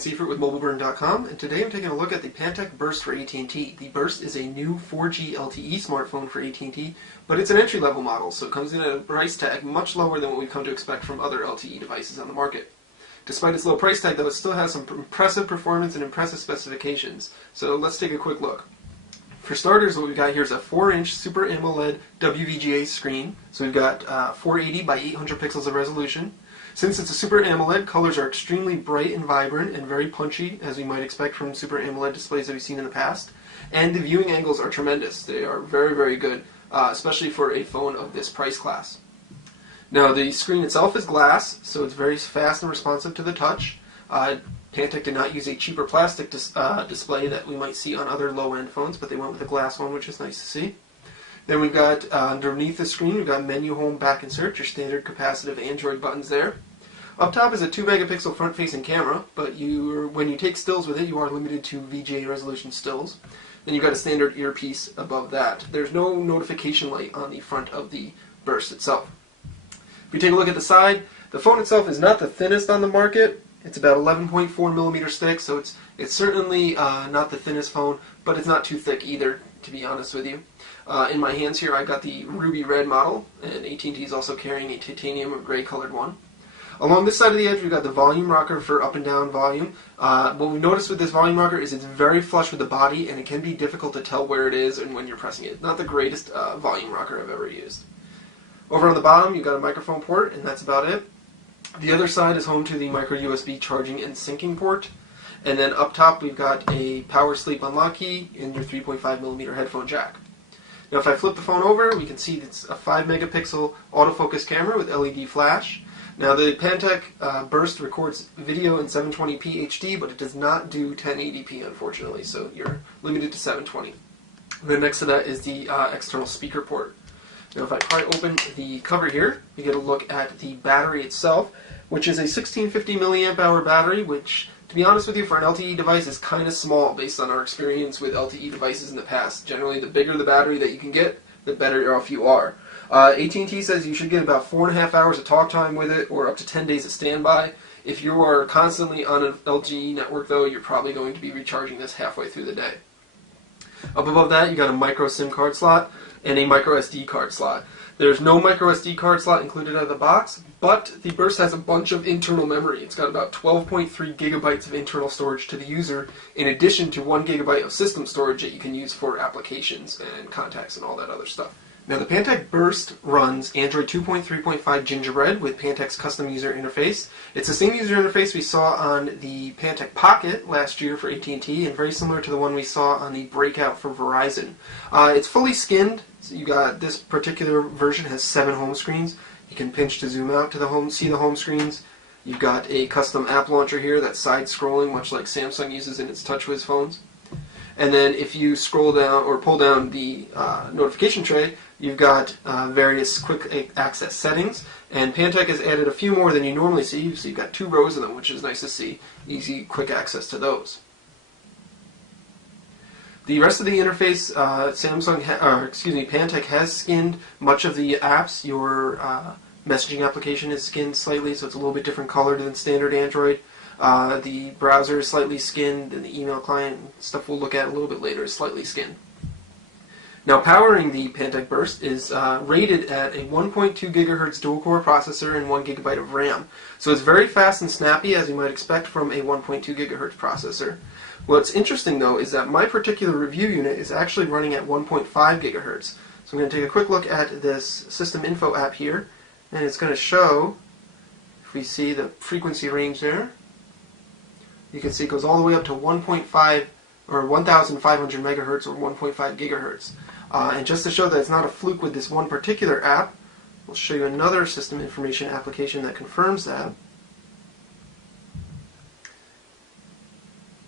Seifert with MobileBurn.com, and today I'm taking a look at the Pantech Burst for AT&T. The Burst is a new 4G LTE smartphone for AT&T, but it's an entry-level model, so it comes in at a price tag much lower than what we've come to expect from other LTE devices on the market. Despite its low price tag, though, it still has some impressive performance and impressive specifications, so let's take a quick look. For starters, what we've got here is a 4-inch Super AMOLED WVGA screen, so we've got 480 by 800 pixels of resolution. Since it's a Super AMOLED, colors are extremely bright and vibrant and very punchy, as we might expect from Super AMOLED displays that we've seen in the past. And the viewing angles are tremendous. They are very, very good, especially for a phone of this price class. Now, the screen itself is glass, so it's very fast and responsive to the touch. Pantech did not use a cheaper plastic display that we might see on other low-end phones, but they went with a glass one, which is nice to see. Then we've got, underneath the screen, we've got menu, home, back, and search, your standard capacitive Android buttons there. Up top is a 2-megapixel front-facing camera, but when you take stills with it, you are limited to VGA resolution stills. Then you've got a standard earpiece above that. There's no notification light on the front of the Burst itself. If we take a look at the side, the phone itself is not the thinnest on the market. It's about 11.4 millimeters thick, so it's certainly not the thinnest phone, but it's not too thick either, to be honest with you. In my hands here, I got the ruby red model, and AT&T is also carrying a titanium or gray colored one. Along this side of the edge, we've got the volume rocker for up and down volume. What we've noticed with this volume rocker is it's very flush with the body, and it can be difficult to tell where it is and when you're pressing it. Not the greatest volume rocker I've ever used. Over on the bottom, you've got a microphone port, and that's about it. The other side is home to the micro USB charging and syncing port. And then up top, we've got a power sleep unlock key and your 3.5 millimeter headphone jack. Now, if I flip the phone over, we can see it's a 5-megapixel autofocus camera with LED flash. Now, the Pantech Burst records video in 720p HD, but it does not do 1080p, unfortunately, so you're limited to 720. Then next to that is the external speaker port. Now, if I pry open the cover here, you get a look at the battery itself, which is a 1650 milliamp hour battery, which, to be honest with you, for an LTE device is kind of small based on our experience with LTE devices in the past. Generally, the bigger the battery that you can get, the better off you are. AT&T says you should get about 4.5 hours of talk time with it, or up to 10 days of standby. If you are constantly on an LTE network, though, you're probably going to be recharging this halfway through the day. Up above that, you got a micro SIM card slot and a micro SD card slot. There's no micro SD card slot included out of the box, but the Burst has a bunch of internal memory. It's got about 12.3 gigabytes of internal storage to the user, in addition to 1 gigabyte of system storage that you can use for applications and contacts and all that other stuff. Now, the Pantech Burst runs Android 2.3.5 Gingerbread with Pantech's custom user interface. It's the same user interface we saw on the Pantech Pocket last year for AT&T, and very similar to the one we saw on the Breakout for Verizon. It's fully skinned. So you got this particular version has 7 home screens. You can pinch to zoom out to see the home screens. You've got a custom app launcher here that's side-scrolling, much like Samsung uses in its TouchWiz phones. And then if you scroll down or pull down the notification tray, you've got various quick access settings. And Pantech has added a few more than you normally see. So you've got 2 rows of them, which is nice to see. Easy, quick access to those. The rest of the interface, Pantech has skinned much of the apps. Your messaging application is skinned slightly, so it's a little bit different color than standard Android. The browser is slightly skinned, and the email client, stuff we'll look at a little bit later, is slightly skinned. Now, powering the Pantech Burst is rated at a 1.2 gigahertz dual-core processor and 1 gigabyte of RAM. So it's very fast and snappy, as you might expect from a 1.2 gigahertz processor. What's interesting, though, is that my particular review unit is actually running at 1.5 gigahertz. So I'm going to take a quick look at this System Info app here, and it's going to show, if we see the frequency range there, you can see it goes all the way up to 1.5 or 1,500 megahertz or 1.5 gigahertz. And just to show that it's not a fluke with this one particular app, we'll show you another system information application that confirms that.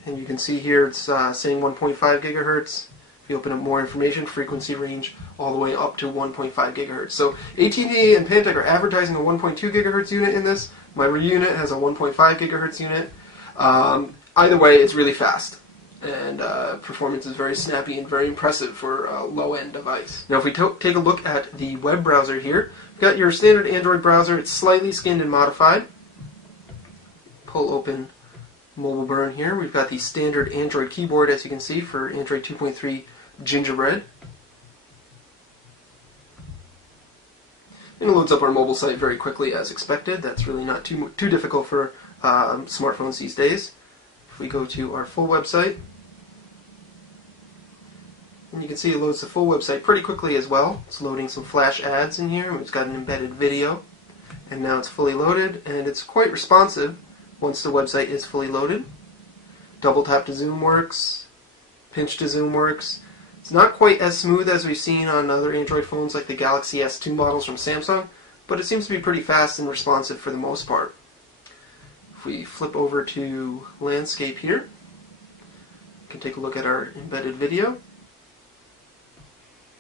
And you can see here it's saying 1.5 gigahertz. If you open up more information, frequency range all the way up to 1.5 gigahertz. So AT&T and Pantech are advertising a 1.2 gigahertz unit in this. My unit has a 1.5 gigahertz unit. Either way, it's really fast. And performance is very snappy and very impressive for a low-end device. Now, if we take a look at the web browser here, we've got your standard Android browser. It's slightly skinned and modified. Pull open Mobile Burn here. We've got the standard Android keyboard, as you can see, for Android 2.3 Gingerbread. And it loads up our mobile site very quickly, as expected. That's really not too difficult for smartphones these days. If we go to our full website, and you can see it loads the full website pretty quickly as well. It's loading some flash ads in here. It's got an embedded video, and now it's fully loaded, and it's quite responsive once the website is fully loaded. Double tap to zoom works, pinch to zoom works. It's not quite as smooth as we've seen on other Android phones like the Galaxy S2 models from Samsung, but it seems to be pretty fast and responsive for the most part. If we flip over to landscape here, we can take a look at our embedded video.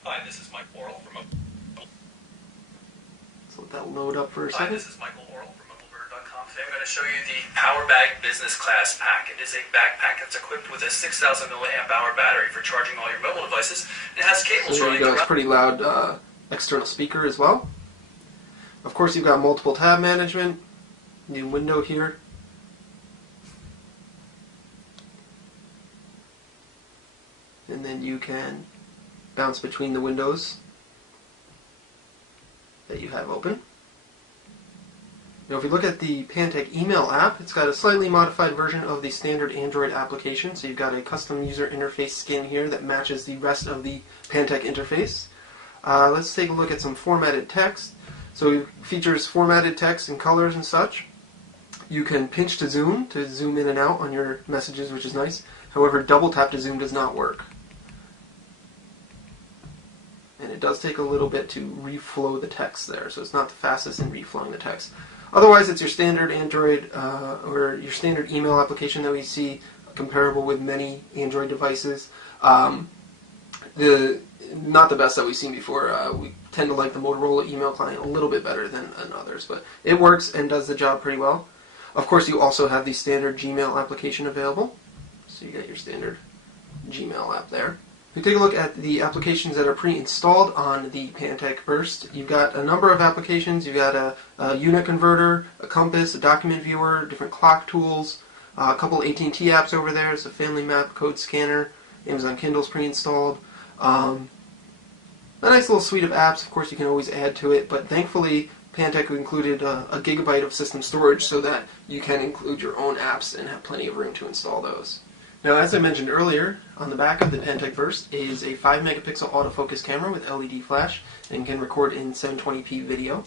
Hi, this is Mike Worrell from So let that load up for a second. Hi, this is Michael Worrell from MobileBird.com. Today I'm going to show you the Power Bag Business Class Pack. It is a backpack that's equipped with a 6,000 milliamp hour battery for charging all your mobile devices. It has cables So there running you go. It's throughout. pretty loud external speaker as well. Of course, you've got multiple tab management. New window here. And then you can bounce between the windows that you have open. Now if you look at the Pantech email app, it's got a slightly modified version of the standard Android application. So you've got a custom user interface skin here that matches the rest of the Pantech interface. Let's take a look at some formatted text. So it features formatted text and colors and such. You can pinch to zoom in and out on your messages, which is nice. However, double tap to zoom does not work. And it does take a little bit to reflow the text there, so it's not the fastest in reflowing the text. Otherwise, it's your standard Android or your standard email application that we see comparable with many Android devices. Not the best that we've seen before. We tend to like the Motorola email client a little bit better than others, but it works and does the job pretty well. Of course, you also have the standard Gmail application available, so you got your standard Gmail app there. If you take a look at the applications that are pre-installed on the Pantech Burst, you've got a number of applications. You've got a unit converter, a compass, a document viewer, different clock tools, a couple AT&T apps over there. It's a family map, code scanner, Amazon Kindle's pre-installed. A nice little suite of apps. Of course, you can always add to it, but thankfully Pantech included a gigabyte of system storage so that you can include your own apps and have plenty of room to install those. Now, as I mentioned earlier, on the back of the Pantech Burst is a 5 megapixel autofocus camera with LED flash and can record in 720p video. You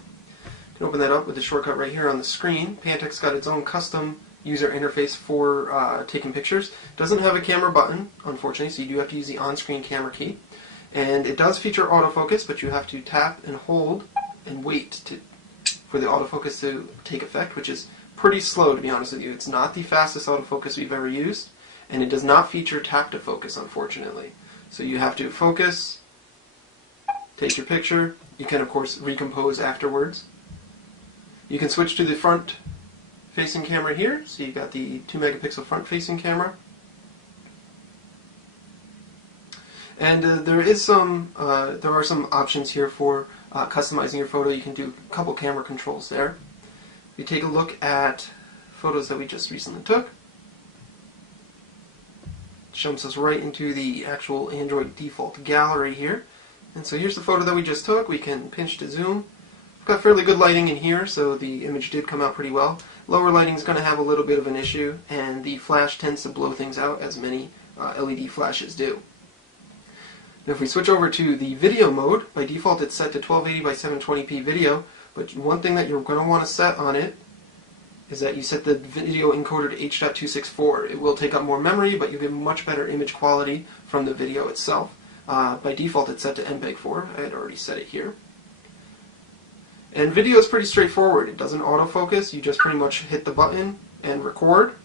can open that up with the shortcut right here on the screen. Pantech's got its own custom user interface for taking pictures. It doesn't have a camera button, unfortunately, so you do have to use the on-screen camera key. And it does feature autofocus, but you have to tap and hold and wait for the autofocus to take effect, which is pretty slow, to be honest with you. It's not the fastest autofocus we've ever used. And it does not feature tap to focus, unfortunately. So you have to focus, take your picture. You can, of course, recompose afterwards. You can switch to the front-facing camera here. So you've got the 2 megapixel front-facing camera. And there are some options here for customizing your photo. You can do a couple camera controls there. If you take a look at photos that we just recently took, jumps us right into the actual Android default gallery here. And so here's the photo that we just took. We can pinch to zoom. We've got fairly good lighting in here, so the image did come out pretty well. Lower lighting is going to have a little bit of an issue, and the flash tends to blow things out, as many LED flashes do. Now if we switch over to the video mode, by default it's set to 1280 by 720p video, but one thing that you're going to want to set on it is that you set the video encoder to H.264. It will take up more memory, but you get much better image quality from the video itself. By default, it's set to MPEG-4. I had already set it here. And video is pretty straightforward. It doesn't autofocus. You just pretty much hit the button and record.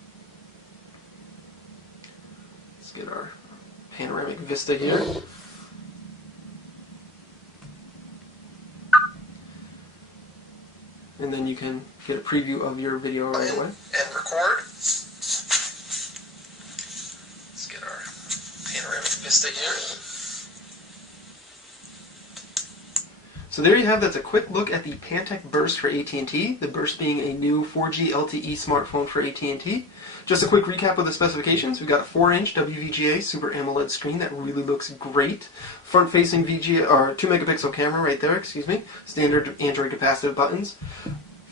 Let's get our panoramic vista here. And then you can get a preview of your video right away. And record. Let's get our panoramic vista here. So So there you have, that's a quick look at the Pantech Burst for AT&T, the Burst being a new 4G LTE smartphone for AT&T. Just a quick recap of the specifications. We've got a 4-inch WVGA Super AMOLED screen that really looks great. Front-facing VGA, or 2-megapixel camera right there, excuse me. Standard Android capacitive buttons.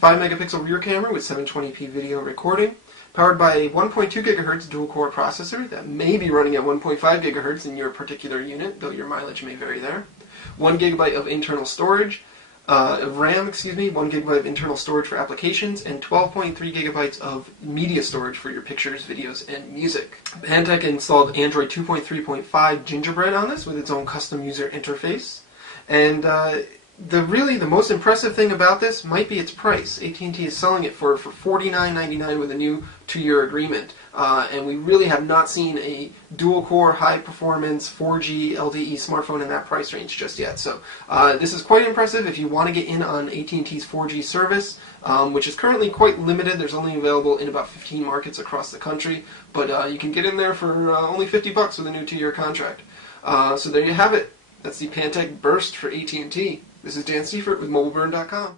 5-megapixel rear camera with 720p video recording. Powered by a 1.2 gigahertz dual-core processor that may be running at 1.5 gigahertz in your particular unit, though your mileage may vary there. 1 gigabyte of internal storage. RAM, 1 gigabyte of internal storage for applications, and 12.3 gigabytes of media storage for your pictures, videos, and music. Pantech installed Android 2.3.5 Gingerbread on this with its own custom user interface. And the most impressive thing about this might be its price. AT&T is selling it for $49.99 with a new 2-year agreement. And we really have not seen a dual-core, high-performance 4G LTE smartphone in that price range just yet. So this is quite impressive if you want to get in on AT&T's 4G service, which is currently quite limited. There's only available in about 15 markets across the country. But you can get in there for only $50 with a new 2-year contract. So there you have it. That's the Pantech Burst for AT&T. This is Dan Seifert with MobileBurn.com.